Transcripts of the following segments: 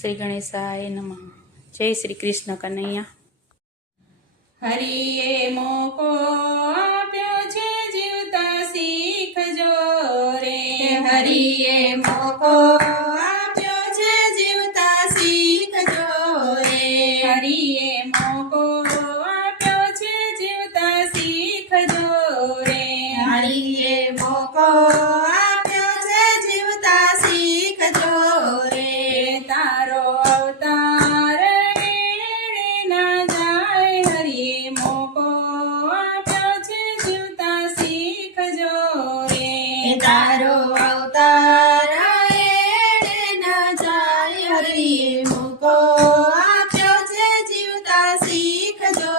શ્રી ગણેશાય નમઃ. જય શ્રી કૃષ્ણ કનૈયા. હરિએ મોકો આપ્યો છે જીવતા શીખજો રે. હરિએ મોકો આપ્યો છે જીવતા શીખજો રે. હરિએ મોકો આપ્યો છે જીવતા શીખજો રે. હરિએ મોકો આપ્યો છે જીવતા શીખજો રે. તારો અવતાર એળે ના જાય. હરિએ મોકો આપ્યો છે જીવતા શીખજો રે. તારો અવતાર એળે ના જાય. હરિએ મોકો આપ્યો છે જીવતા શીખજો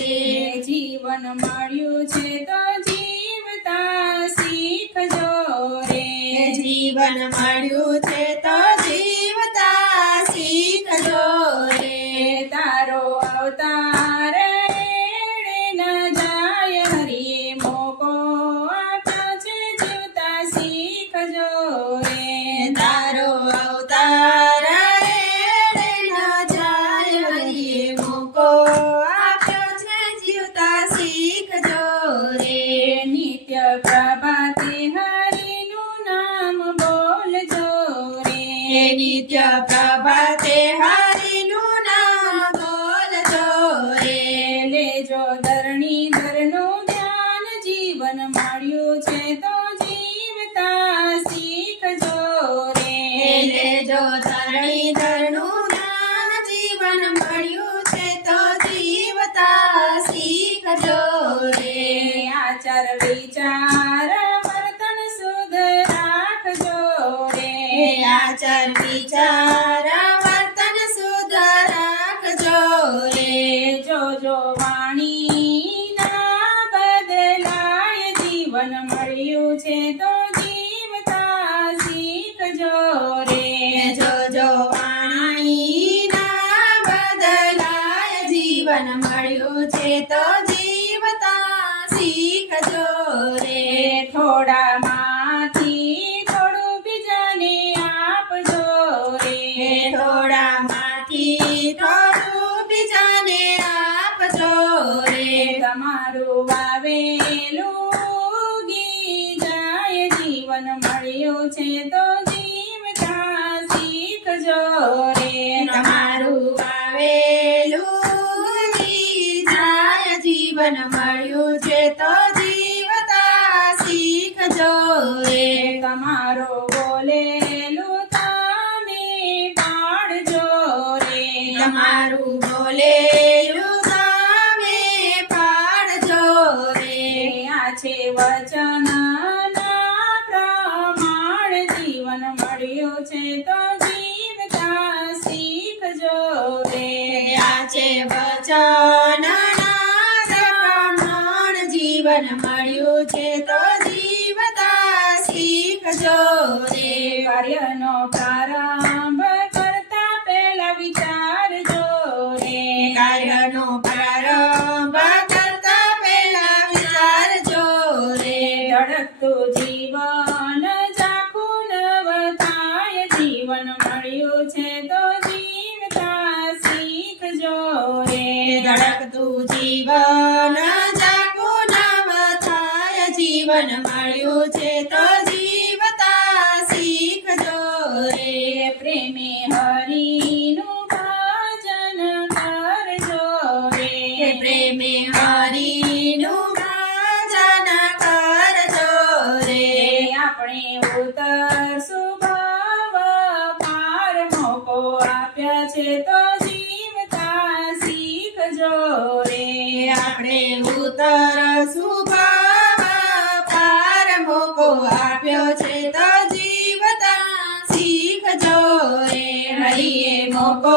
રે. જીવન મળ્યું છે તો જીવતા શીખજો રે. જીવન મળ્યું છે તો જીવતા શીખજો રે. તારો અવતાર એળે ના જાય. હરિએ મોકો આપ્યો છે જીવતા શીખજો રે. તારો અવતાર એળે ના જાય. હરિએ મોકો આપ્યો છે જીવતા શીખજો રે. નિત્ય પ્રભાતે હરિનું નામ બોલજો રે. નિત્ય પ્રભાતે હરિનું નામ બોલજો રે. લેજો ધરણીધરનું ધ્યાન. જીવન મળ્યું છે તો જીવતા શીખજો રે. લેજો ધરણીધરનું ધ્યાન. જીવન મળ્યું છે તો જીવતા શીખજો રે. આચાર વિચાર વર્તન શુદ્ધ રાખજો રે. આચાર વિચાર વર્તન શુદ્ધ રાખજો રે. જો વાણી ના બદલાય. જીવન મળ્યું છે તો જીવતા શીખજો રે. જો વાણી ના બદલાય. જીવન મળ્યું છે તો જીવતા શીખજો રે. થોડામાંથી થોડું બીજાને આપજો રે. થોડામાંથી થોડું બીજાને આપજો રે. તમારું વાવેલું ઉગી જાય. જીવન મળ્યું છે તો જીવતા શીખજો રે. તમારું વાવેલું ઉગી જાય. જીવન મળ્યું છે તો જીવતા શીખજો રે. તમારો બોલેલું તમે પાડજો રે. તમારું બોલેલું તમે પાડજો રે. આ છે વચન ના પ્રમાણ. જીવન મળ્યું છે તો જીવતા શીખજો રે. આ છે વચન જીવન મળ્યું છે તો જીવતા શીખજો રે. કાર્યનો પ્રારંભ કરતા પહેલા વિચારજો રે. કાર્યનો પ્રારંભ કરતા પહેલા વિચારજો રે. ધડકતું જીવન ઝાખું નવ થાય. જીવન મળ્યું છે તો જીવતા શીખજો રે. ધડકતું જીવન જીવન મળ્યું છે તો જીવતા શીખજો રે. પ્રેમે હરિનું ભજન કરજો રે. પ્રેમે હરિનું ભજન કરજો રે. આપણે ઉતરશું ભવ પાર. મોકો આપ્યા છે તો જીવતા શીખજો રે. આપણે ઉતરશું મોકો આપ્યો છે તો જીવતા શીખજો રે. હરિએ મોકો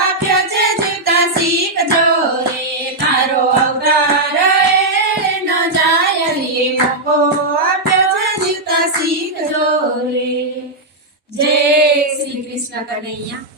આપ્યો છે જીવતા શીખજો રે. તારો અવતાર એળે ન જાય. હરિએ મોકો આપ્યો છે જીવતા શીખજો રે. જય શ્રી કૃષ્ણ કનૈયા.